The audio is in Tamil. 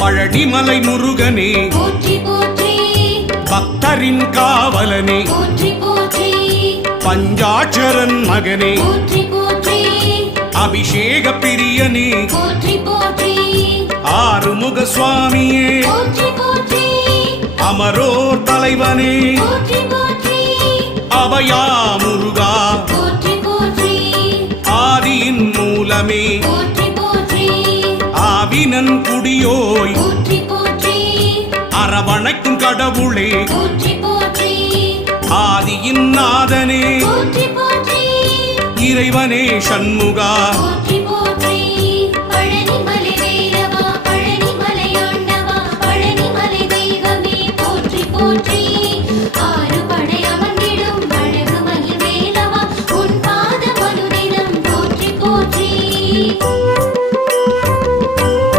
பழனிமலை முருகனே போற்றி போற்றி பக்தரின் காவலனே போற்றி போற்றி பஞ்சாட்சரன் மகனே போற்றி போற்றி அபிஷேக பிரியனே போற்றி போற்றி ஆறுமுக சுவாமியே போற்றி போற்றி அமரோர் தலைவனே போற்றி போற்றி அபயா முருகா போற்றி போற்றி ஆதியின் மூலமே போற்றி போற்றி ஆவினன் குடியோய் போற்றி போற்றி அரவணைக்கும் கடவுளே போற்றி போற்றி ஆதியின் நாதனே போற்றி போற்றி இறைவனே சண்முகா போற்றி போற்றி பழனிமலை